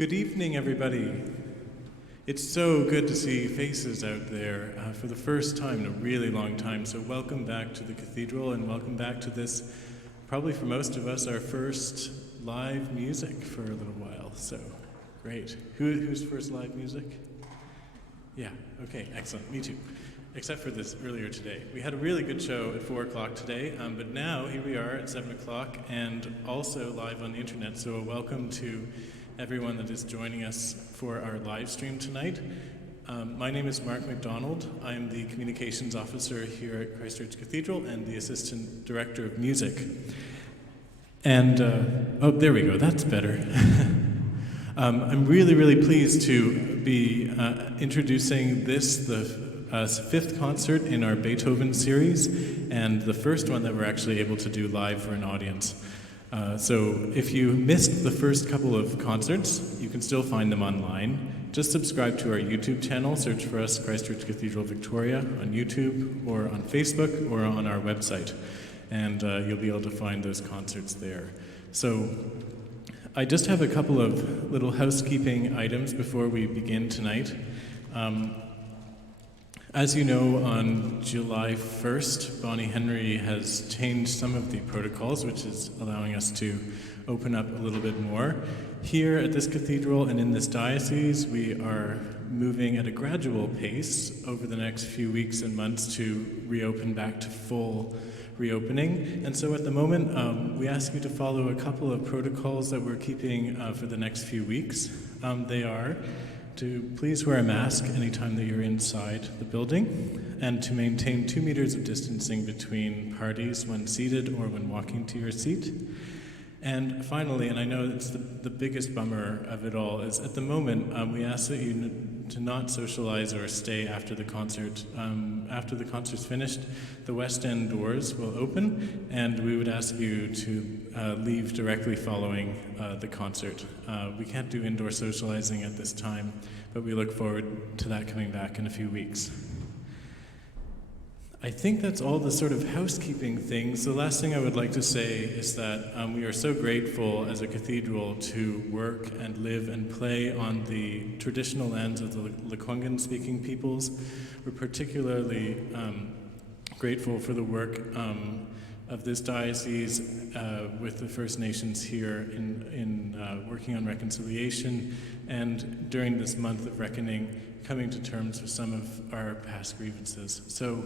Good evening, everybody. It's so good to see faces out there for the first time in a really long time. So welcome back to the cathedral and welcome back to this, probably for most of us, our first live music for a little while. So great. Who's first live music? Yeah, okay, excellent. Me too. Except for this earlier today. We had a really good show at 4 o'clock today, but now here we are at 7 o'clock and also live on the internet. So a welcome to everyone that is joining us for our live stream tonight. My name is Mark McDonald. I'm the communications officer here at Christ Church Cathedral and the assistant director of music. And, oh, there we go, that's better. I'm really, really pleased to be introducing this, the fifth concert in our Beethoven series, and the first one that we're actually able to do live for an audience. So if you missed the first couple of concerts, you can still find them online. Just subscribe to our YouTube channel, search for us, Christ Church Cathedral Victoria, on YouTube or on Facebook or on our website, and you'll be able to find those concerts there. So I just have a couple of little housekeeping items before we begin tonight. As you know, on July 1st, Bonnie Henry has changed some of the protocols, which is allowing us to open up a little bit more. Here at this cathedral and in this diocese, we are moving at a gradual pace over the next few weeks and months to reopen back to full reopening. And so at the moment, we ask you to follow a couple of protocols that we're keeping for the next few weeks. They are to please wear a mask anytime that you're inside the building, and to maintain 2 meters of distancing between parties when seated or when walking to your seat. And finally, and I know it's the biggest bummer of it all, is at the moment we ask that you to not socialize or stay after the concert. After the concert's finished, the West End doors will open, and we would ask you to leave directly following the concert. We can't do indoor socializing at this time, but we look forward to that coming back in a few weeks. I think that's all the sort of housekeeping things. The last thing I would like to say is that we are so grateful as a cathedral to work and live and play on the traditional lands of the Lekwungen-speaking peoples. We're particularly grateful for the work of this diocese with the First Nations here in working on reconciliation, and during this month of reckoning, coming to terms with some of our past grievances. So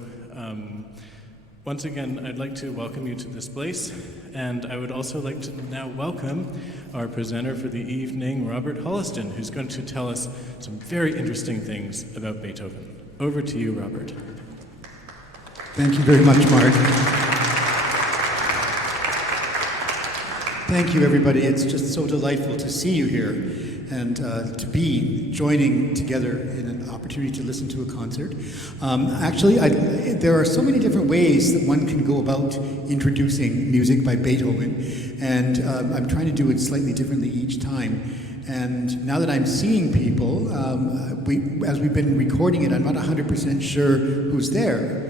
once again, I'd like to welcome you to this place, and I would also like to now welcome our presenter for the evening, Robert Holliston, who's going to tell us some very interesting things about Beethoven. Over to you, Robert. Thank you very much, Mark. Thank you, everybody. It's just so delightful to see you here and to be joining together in an opportunity to listen to a concert. Actually, there are so many different ways that one can go about introducing music by Beethoven, and I'm trying to do it slightly differently each time. And now that I'm seeing people, as we've been recording it, I'm not 100% sure who's there.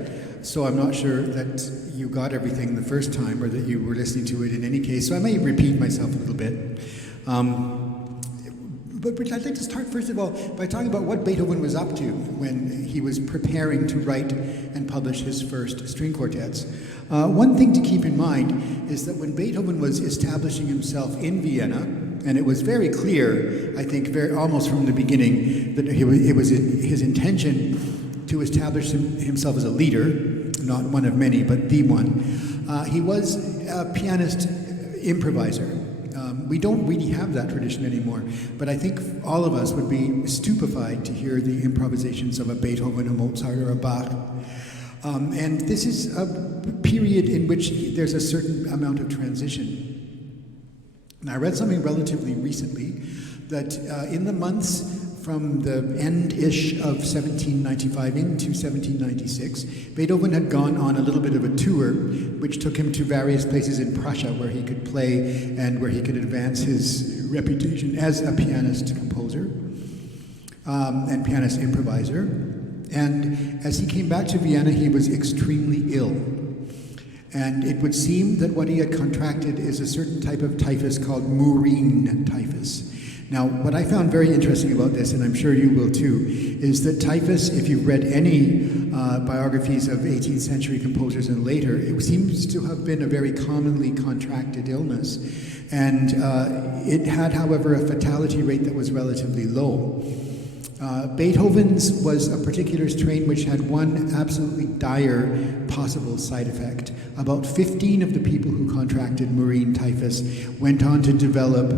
So I'm not sure that you got everything the first time or that you were listening to it in any case. So I may repeat myself a little bit. But I'd like to start, first of all, by talking about what Beethoven was up to when he was preparing to write and publish his first string quartets. One thing to keep in mind is that when Beethoven was establishing himself in Vienna, and it was very clear, I think, almost from the beginning, that it was his intention to establish himself as a leader, not one of many, but the one. He was a pianist improviser. We don't really have that tradition anymore, but I think all of us would be stupefied to hear the improvisations of a Beethoven, a Mozart, or a Bach. And this is a period in which there's a certain amount of transition. And I read something relatively recently that in the months from the end-ish of 1795 into 1796, Beethoven had gone on a little bit of a tour, which took him to various places in Prussia where he could play and where he could advance his reputation as a pianist composer and pianist improviser. And as he came back to Vienna, he was extremely ill. And it would seem that what he had contracted is a certain type of typhus called murine typhus. Now, what I found very interesting about this, and I'm sure you will too, is that typhus, if you've read any biographies of 18th century composers and later, it seems to have been a very commonly contracted illness. And it had, however, a fatality rate that was relatively low. Beethoven's was a particular strain which had one absolutely dire possible side effect. About 15 of the people who contracted murine typhus went on to develop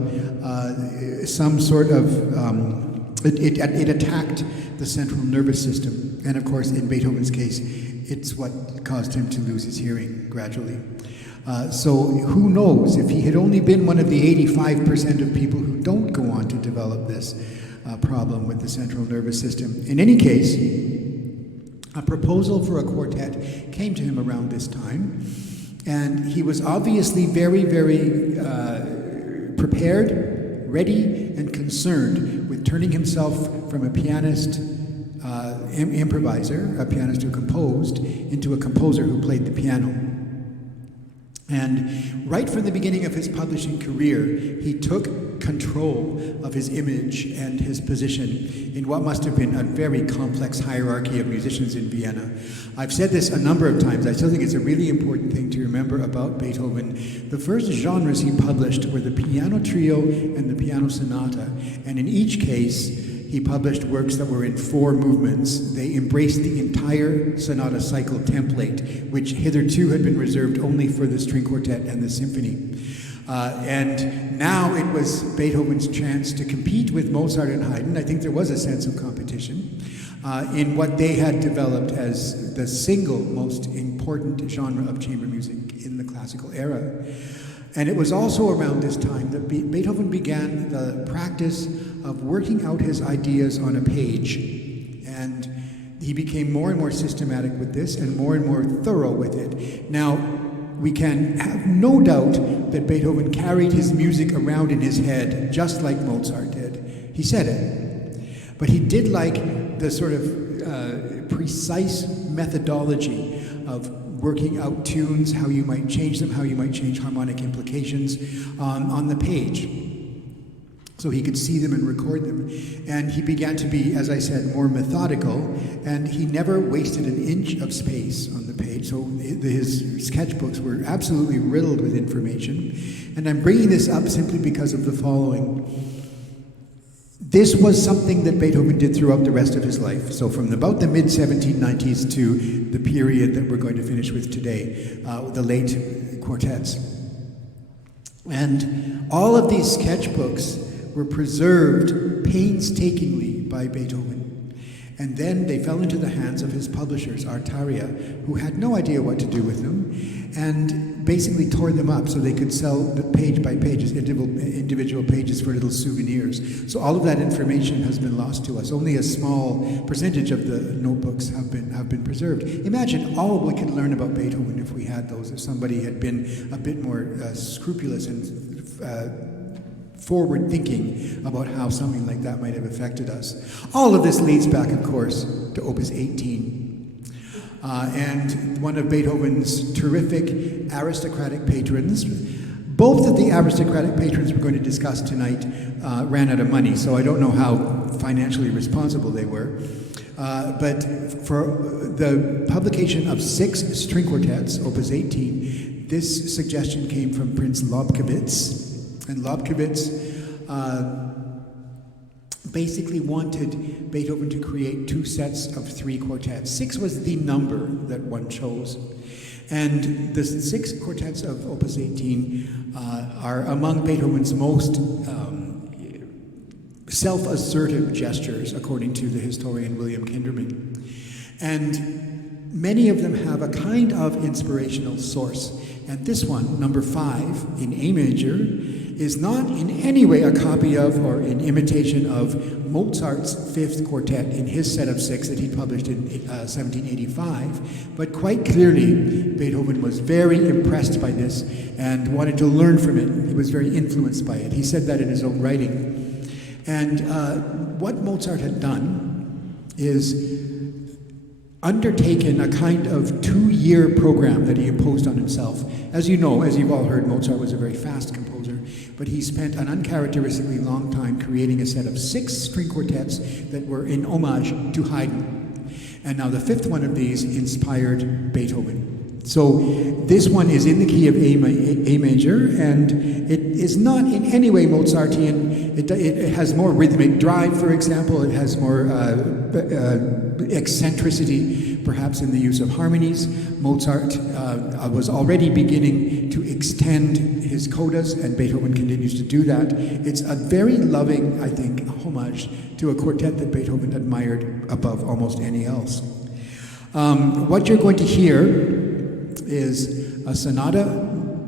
some sort of, it attacked the central nervous system. And of course, in Beethoven's case, it's what caused him to lose his hearing gradually. So who knows, if he had only been one of the 85% of people who don't go on to develop this problem with the central nervous system. In any case, a proposal for a quartet came to him around this time, and he was obviously very, very prepared, ready, and concerned with turning himself from a pianist improviser, a pianist who composed, into a composer who played the piano. And right from the beginning of his publishing career, he took control of his image and his position in what must have been a very complex hierarchy of musicians in Vienna. I've said this a number of times. I still think it's a really important thing to remember about Beethoven. The first genres he published were the piano trio and the piano sonata. And in each case, he published works that were in 4 movements. They embraced the entire sonata cycle template, which hitherto had been reserved only for the string quartet and the symphony. And now it was Beethoven's chance to compete with Mozart and Haydn. I think there was a sense of competition in what they had developed as the single most important genre of chamber music in the classical era. And it was also around this time that Beethoven began the practice of working out his ideas on a page. And he became more and more systematic with this and more thorough with it. Now, we can have no doubt that Beethoven carried his music around in his head, just like Mozart did. He said it. But he did like the sort of precise methodology of working out tunes, how you might change them, how you might change harmonic implications on the page. So he could see them and record them. And he began to be, as I said, more methodical, and he never wasted an inch of space on the page. So his sketchbooks were absolutely riddled with information. And I'm bringing this up simply because of the following. This was something that Beethoven did throughout the rest of his life. So from about the mid-1790s to the period that we're going to finish with today, the late quartets. And all of these sketchbooks were preserved painstakingly by Beethoven. And then they fell into the hands of his publishers, Artaria, who had no idea what to do with them, and basically tore them up so they could sell the page by page as individual pages for little souvenirs. So all of that information has been lost to us. Only a small percentage of the notebooks have been preserved. Imagine all we could learn about Beethoven if we had those, if somebody had been a bit more scrupulous and forward-thinking about how something like that might have affected us. All of this leads back, of course, to Opus 18. And one of Beethoven's terrific aristocratic patrons. Both of the aristocratic patrons we're going to discuss tonight ran out of money, so I don't know how financially responsible they were. But for the publication of 6 string quartets, Opus 18, this suggestion came from Prince Lobkowitz. And Lobkowitz basically wanted Beethoven to create 2 sets of 3 quartets. 6 was the number that one chose. And the 6 quartets of Opus 18 are among Beethoven's most self-assertive gestures, according to the historian William Kinderman. And many of them have a kind of inspirational source. And this one, number 5, in A major, is not in any way a copy of or an imitation of Mozart's 5th quartet in his set of 6 that he published in 1785, but quite clearly Beethoven was very impressed by this and wanted to learn from it. He was very influenced by it. He said that in his own writing. And what Mozart had done is undertaken a kind of 2-year program that he imposed on himself. As you know, as you've all heard, Mozart was a very fast composer. but he spent an uncharacteristically long time creating a set of 6 string quartets that were in homage to Haydn. And now the 5th one of these inspired Beethoven. So this one is in the key of A major, and it is not in any way Mozartian. It has more rhythmic drive, for example. It has more eccentricity, perhaps in the use of harmonies. Mozart was already beginning to extend his codas, and Beethoven continues to do that. It's a very loving, I think, homage to a quartet that Beethoven admired above almost any else. What you're going to hear is a sonata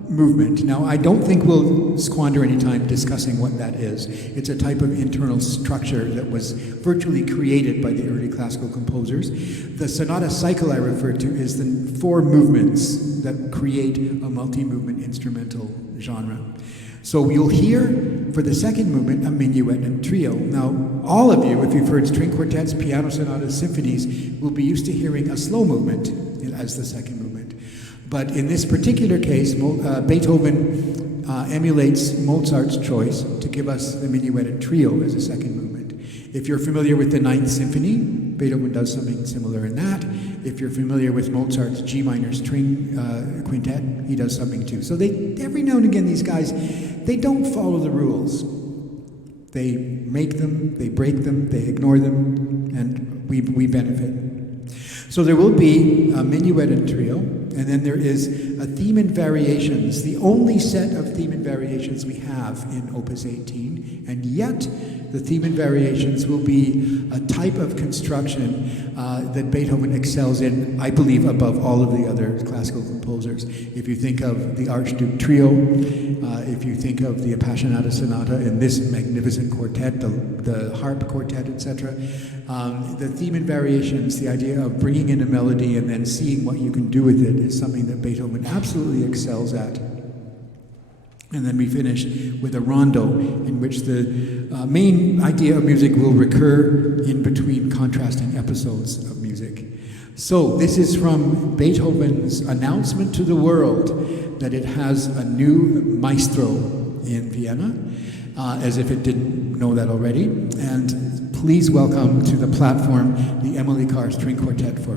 movement. Now, I don't think we'll squander any time discussing what that is. It's a type of internal structure that was virtually created by the early classical composers. The sonata cycle I refer to is the 4 movements that create a multi-movement instrumental genre. So you'll hear, for the second movement, a minuet and trio. Now, all of you, if you've heard string quartets, piano sonatas, symphonies, will be used to hearing a slow movement as the second movement. But in this particular case, Beethoven emulates Mozart's choice to give us the minuet and trio as a second movement. If you're familiar with the Ninth Symphony, Beethoven does something similar in that. If you're familiar with Mozart's G minor string quintet, he does something too. So every now and again, these guys, they don't follow the rules. They make them, they break them, they ignore them, and we benefit. So there will be a minuet and trio, and then there is a theme and variations, the only set of theme and variations we have in Opus 18, and yet the theme and variations will be a type of construction that Beethoven excels in, I believe, above all of the other classical composers. If you think of the Archduke Trio, if you think of the Appassionata Sonata in this magnificent quartet, the harp quartet, etc., the theme and variations, the idea of bringing in a melody and then seeing what you can do with it is something that Beethoven absolutely excels at. And then we finish with a rondo in which the main idea of music will recur in between contrasting episodes of music. So this is from Beethoven's announcement to the world that it has a new maestro in Vienna, as if it didn't know that already. And please welcome to the platform the Emily Carr String Quartet for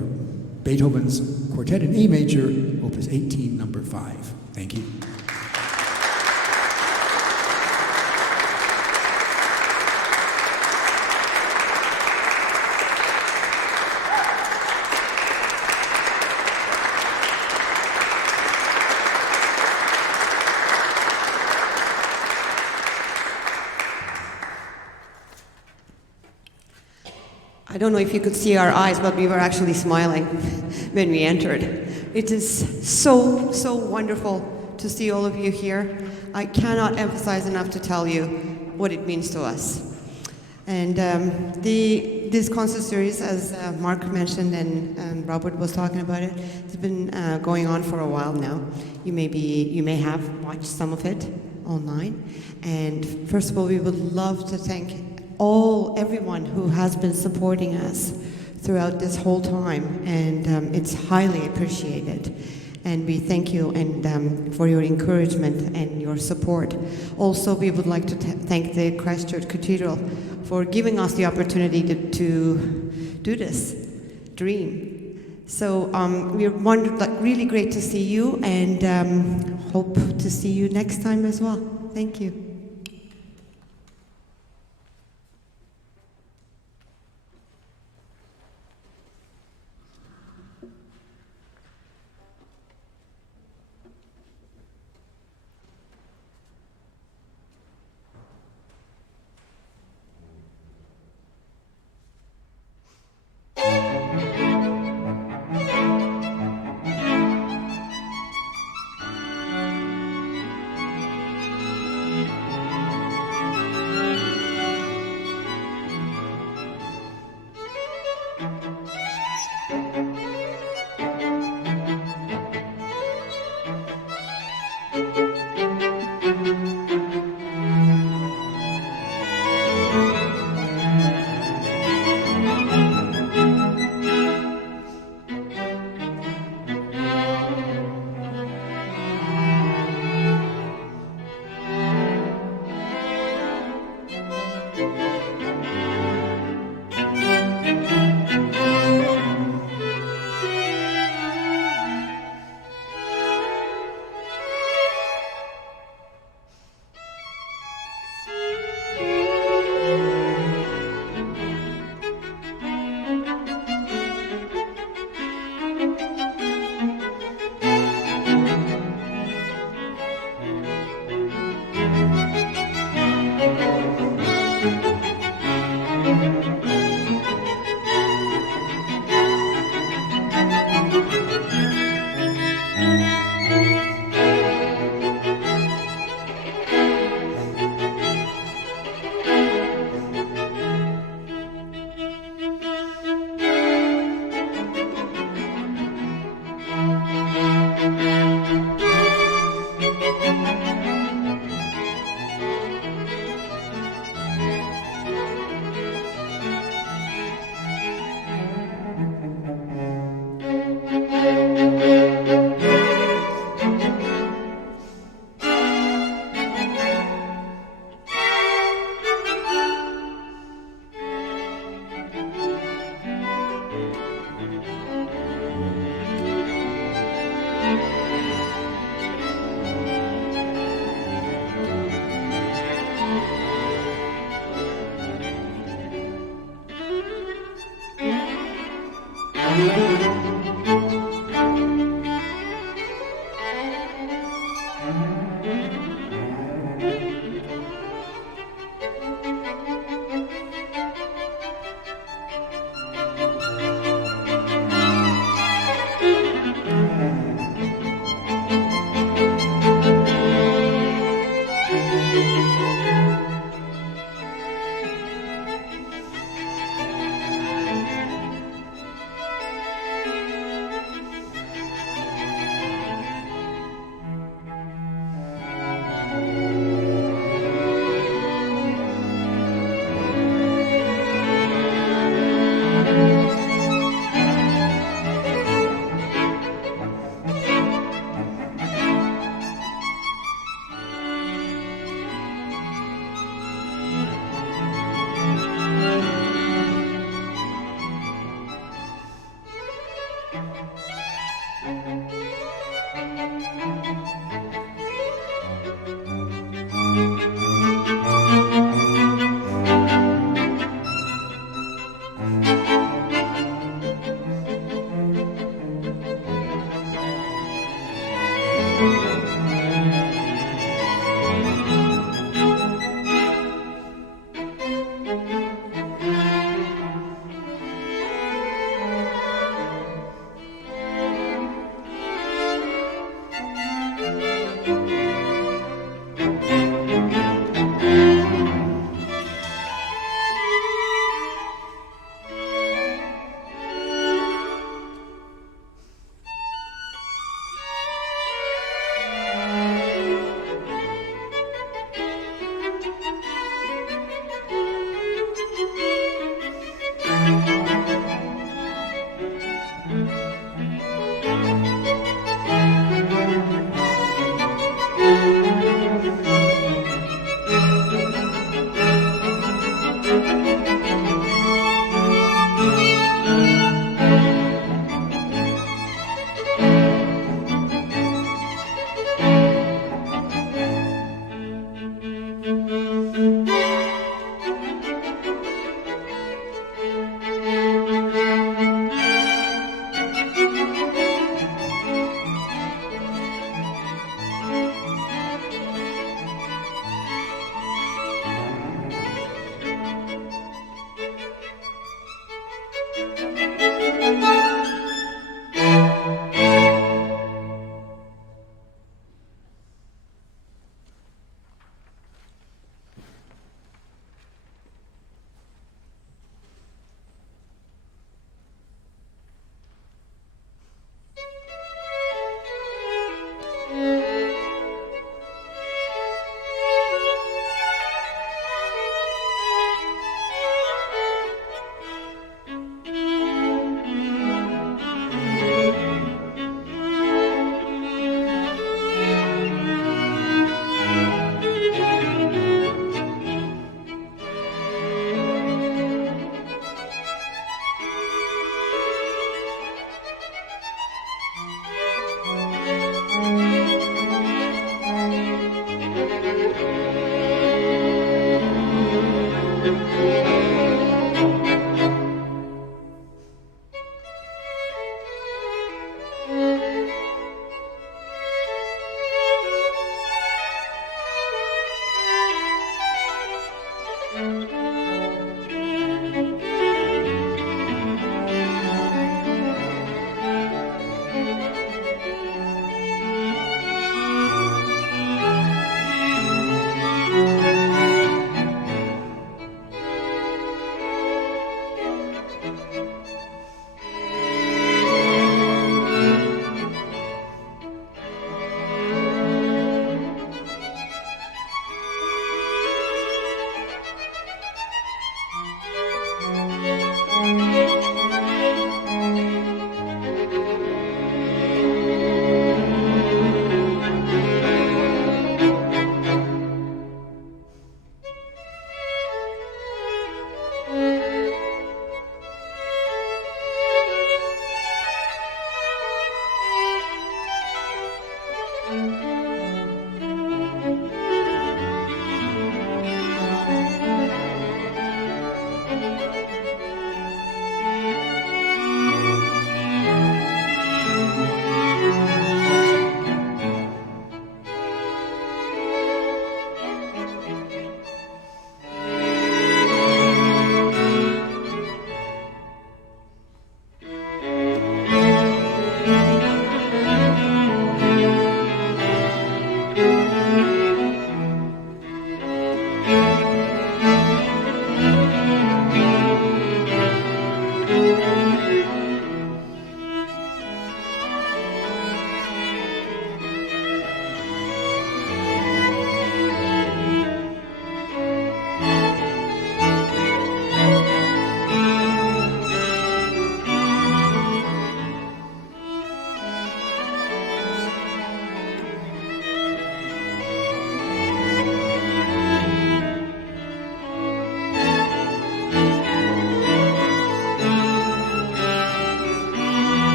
Beethoven's Quartet in A major, Opus 18, number 5. Thank you. I don't know if you could see our eyes, but we were actually smiling when we entered. It is so, so wonderful to see all of you here. I cannot emphasize enough to tell you what it means to us. And this concert series, as Mark mentioned and Robert was talking about it, it's been going on for a while now. You may have watched some of it online. And first of all, we would love to thank everyone who has been supporting us throughout this whole time, and it's highly appreciated. And we thank you and for your encouragement and your support. Also, we would like to thank the Christchurch Cathedral for giving us the opportunity to do this dream. So we're really great to see you, and hope to see you next time as well. Thank you.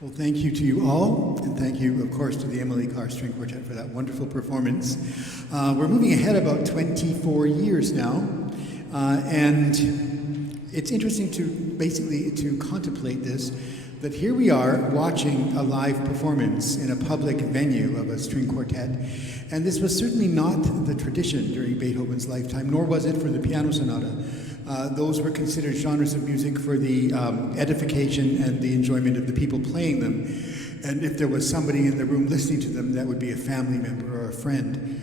Well, thank you to you all, and thank you, of course, to the Emily Carr String Quartet for that wonderful performance. We're moving ahead about 24 years now, and it's interesting to contemplate this, that here we are watching a live performance in a public venue of a string quartet, and this was certainly not the tradition during Beethoven's lifetime, nor was it for the piano sonata. Those were considered genres of music for the edification and the enjoyment of the people playing them. And if there was somebody in the room listening to them, that would be a family member or a friend.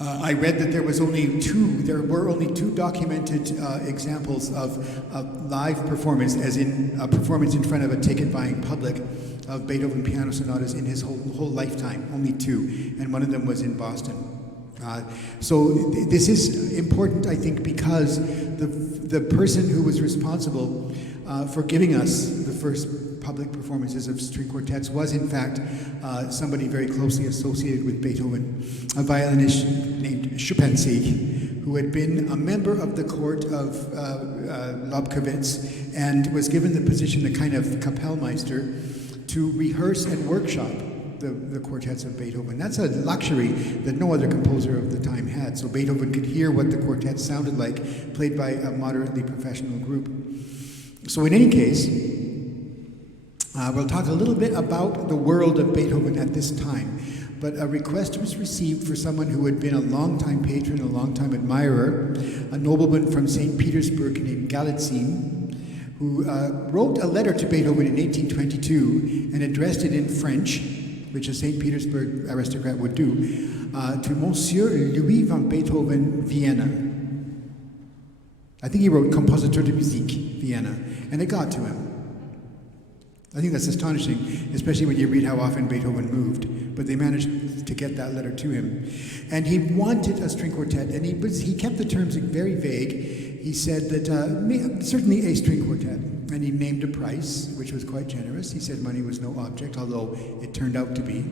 I read that there were only two documented examples of live performance, as in a performance in front of a ticket-buying public of Beethoven piano sonatas in his whole lifetime, only two, and one of them was in Boston. So this is important, I think, because the person who was responsible for giving us the first public performances of string quartets was, in fact, somebody very closely associated with Beethoven, a violinist named Schuppanzig, who had been a member of the court of Lobkowitz and was given the position, a kind of Kapellmeister, to rehearse and workshop the quartets of Beethoven. That's a luxury that no other composer of the time had. So Beethoven could hear what the quartet sounded like, played by a moderately professional group. So in any case, we'll talk a little bit about the world of Beethoven at this time. But a request was received for someone who had been a longtime patron, a longtime admirer, a nobleman from St. Petersburg named Galitzin, who wrote a letter to Beethoven in 1822 and addressed it in French, which a St. Petersburg aristocrat would do, to Monsieur Louis van Beethoven, Vienna. I think he wrote Compositeur de Musique, Vienna, and it got to him. I think that's astonishing, especially when you read how often Beethoven moved. But they managed to get that letter to him. And he wanted a string quartet, and he kept the terms very vague. He said that certainly a string quartet. And he named a price, which was quite generous. He said money was no object, although it turned out to be.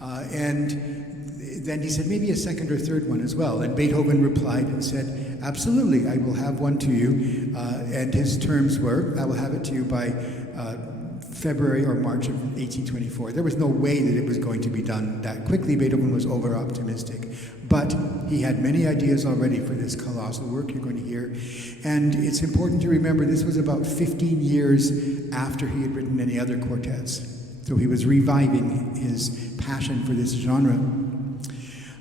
And then he said maybe a second or third one as well. And Beethoven replied and said, absolutely, I will have one to you. And his terms were, I will have it to you by February or March of 1824. There was no way that it was going to be done that quickly. Beethoven was over-optimistic. But he had many ideas already for this colossal work you're going to hear. And it's important to remember this was about 15 years after he had written any other quartets. So he was reviving his passion for this genre.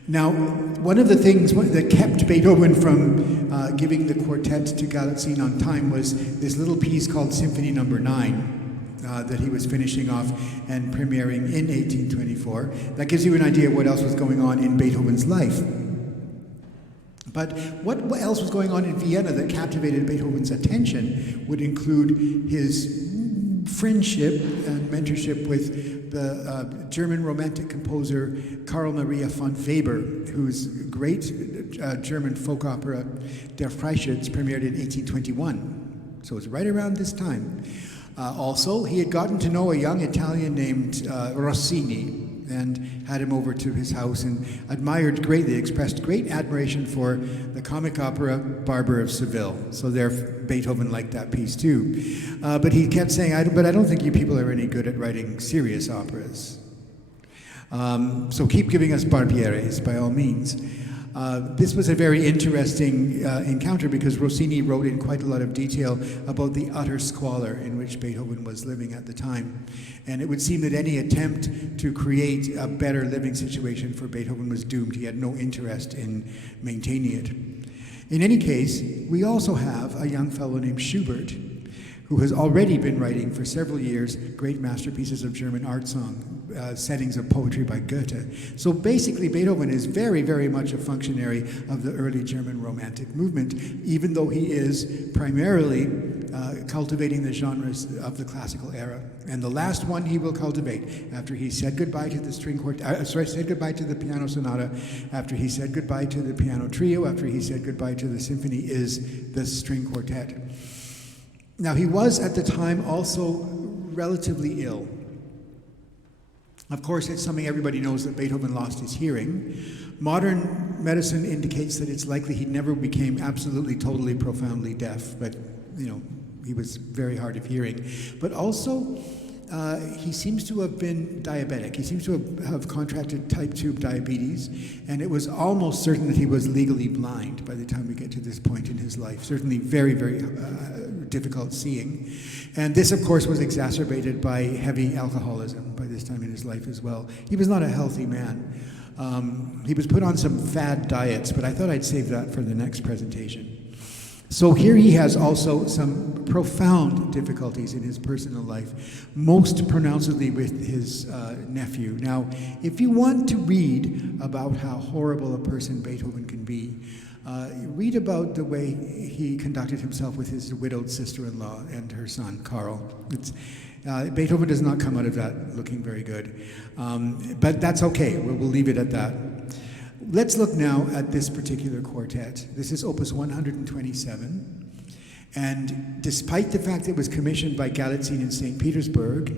Now, one of the things that kept Beethoven from giving the quartet to Galitzin on time was this little piece called Symphony No. 9. That he was finishing off and premiering in 1824. That gives you an idea of what else was going on in Beethoven's life. But what else was going on in Vienna that captivated Beethoven's attention would include his friendship and mentorship with the German Romantic composer Karl Maria von Weber, whose great German folk opera Der Freischütz premiered in 1821. So it's right around this time. Also, he had gotten to know a young Italian named Rossini and had him over to his house and admired greatly, expressed great admiration for the comic opera Barber of Seville. So there, Beethoven liked that piece too. But he kept saying, but I don't think you people are any good at writing serious operas. So keep giving us Barbieres, by all means. This was a very interesting encounter because Rossini wrote in quite a lot of detail about the utter squalor in which Beethoven was living at the time. And it would seem that any attempt to create a better living situation for Beethoven was doomed. He had no interest in maintaining it. In any case, we also have a young fellow named Schubert, who has already been writing for several years great masterpieces of German art song, settings of poetry by Goethe. So basically, Beethoven is very, very much a functionary of the early German Romantic movement, even though he is primarily cultivating the genres of the classical era. And the last one he will cultivate after he said goodbye to the string quartet, said goodbye to the piano sonata, after he said goodbye to the piano trio, after he said goodbye to the symphony, is the string quartet. Now, he was at the time also relatively ill. Of course, it's something everybody knows that Beethoven lost his hearing. Modern medicine indicates that it's likely he never became absolutely, totally, profoundly deaf, but, you know, he was very hard of hearing. But also, he seems to have been diabetic. He seems to have contracted type 2 diabetes, and it was almost certain that he was legally blind by the time we get to this point in his life. Certainly very, very difficult seeing. And this, of course, was exacerbated by heavy alcoholism by this time in his life as well. He was not a healthy man. He was put on some fad diets, but I thought I'd save that for the next presentation. So here he has also some profound difficulties in his personal life, most pronouncedly with his nephew. Now, if you want to read about how horrible a person Beethoven can be, read about the way he conducted himself with his widowed sister-in-law and her son, Karl. Beethoven does not come out of that looking very good. But that's okay, we'll leave it at that. Let's look now at this particular quartet. This is Opus 127. And despite the fact that it was commissioned by Galitzin in St. Petersburg,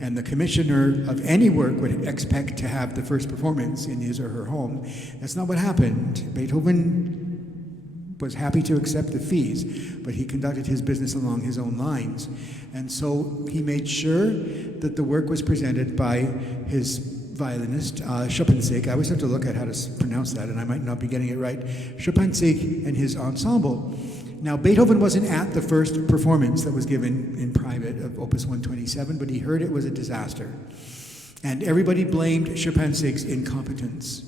and the commissioner of any work would expect to have the first performance in his or her home, that's not what happened. Beethoven was happy to accept the fees, but he conducted his business along his own lines. And so he made sure that the work was presented by his violinist, Schuppanzig. I always have to look at how to pronounce that, and I might not be getting it right. Schuppanzig and his ensemble. Now, Beethoven wasn't at the first performance that was given in private of Opus 127, but he heard it was a disaster. And everybody blamed Schuppanzig's incompetence.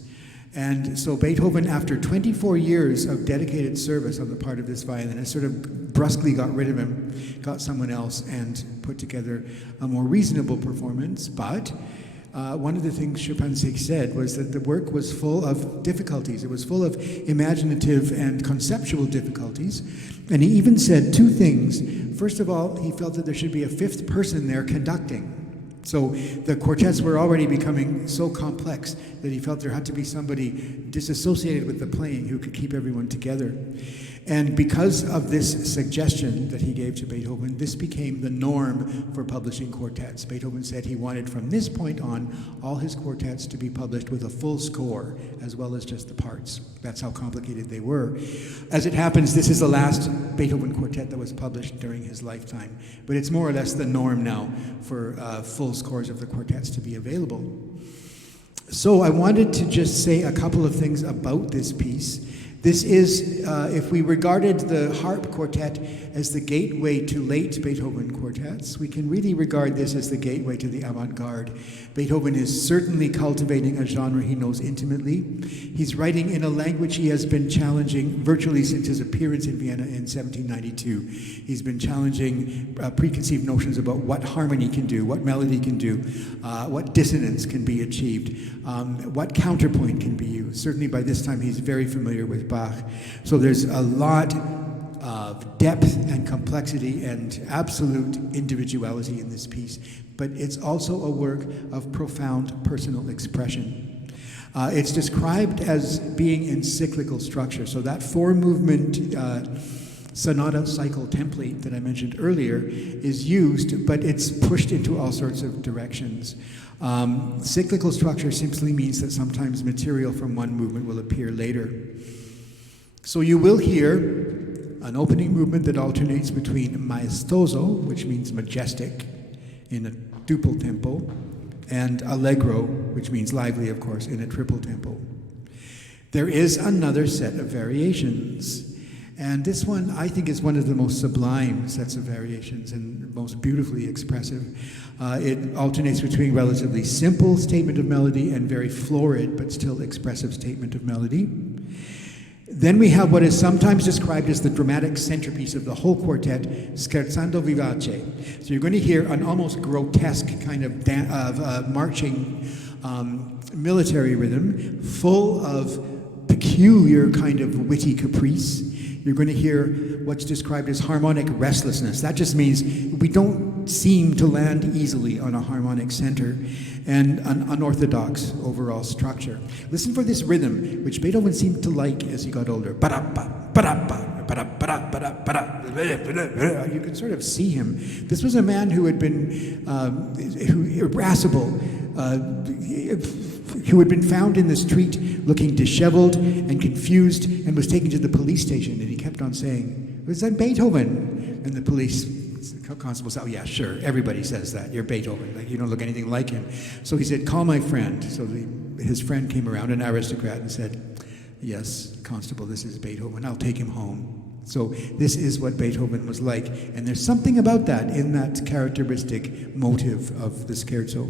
And so Beethoven, after 24 years of dedicated service on the part of this violinist, sort of brusquely got rid of him, got someone else, and put together a more reasonable performance. But one of the things Schuppanzig said was that the work was full of difficulties. It was full of imaginative and conceptual difficulties. And he even said two things. First of all, he felt that there should be a fifth person there conducting. So the quartets were already becoming so complex that he felt there had to be somebody disassociated with the playing who could keep everyone together. And because of this suggestion that he gave to Beethoven, this became the norm for publishing quartets. Beethoven said he wanted from this point on all his quartets to be published with a full score as well as just the parts. That's how complicated they were. As it happens, this is the last Beethoven quartet that was published during his lifetime. But it's more or less the norm now for full scores of the quartets to be available. So I wanted to just say a couple of things about this piece. This is, if we regarded the harp quartet as the gateway to late Beethoven quartets, we can really regard this as the gateway to the avant-garde. Beethoven is certainly cultivating a genre he knows intimately. He's writing in a language he has been challenging virtually since his appearance in Vienna in 1792. He's been challenging preconceived notions about what harmony can do, what melody can do, what dissonance can be achieved, what counterpoint can be used. Certainly by this time he's very familiar with Bach. So there's a lot of depth and complexity and absolute individuality in this piece, but it's also a work of profound personal expression. It's described as being in cyclical structure, so that four-movement sonata cycle template that I mentioned earlier is used, but it's pushed into all sorts of directions. Cyclical structure simply means that sometimes material from one movement will appear later. So you will hear an opening movement that alternates between Maestoso, which means majestic, in a duple tempo, and Allegro, which means lively, of course, in a triple tempo. There is another set of variations, and this one I think is one of the most sublime sets of variations and most beautifully expressive. It alternates between relatively simple statement of melody and very florid but still expressive statement of melody. Then we have what is sometimes described as the dramatic centerpiece of the whole quartet, Scherzando vivace. So you're going to hear an almost grotesque kind of marching military rhythm, full of peculiar kind of witty caprice. You're going to hear what's described as harmonic restlessness. That just means we don't seem to land easily on a harmonic center, and an unorthodox overall structure. Listen for this rhythm, which Beethoven seemed to like as he got older. You can sort of see him. This was a man who had been irascible, who had been found in the street looking disheveled and confused and was taken to the police station, and he kept on saying, "Was that Beethoven?" And the police constable said, "Oh yeah, sure, everybody says that, you're Beethoven, like, you don't look anything like him." So he said, "Call my friend." So his friend came around, an aristocrat, and said, "Yes, constable, this is Beethoven, I'll take him home." So this is what Beethoven was like, and there's something about that in that characteristic motive of the scherzo.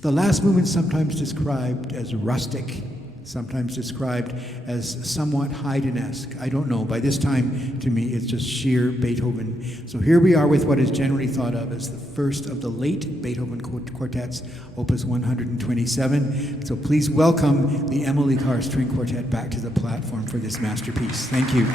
The last movement is sometimes described as rustic, sometimes described as somewhat Haydn-esque. I don't know. By this time, to me, it's just sheer Beethoven. So here we are with what is generally thought of as the first of the late Beethoven quartets, Opus 127. So please welcome the Emily Carr String Quartet back to the platform for this masterpiece. Thank you.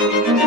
Thank you.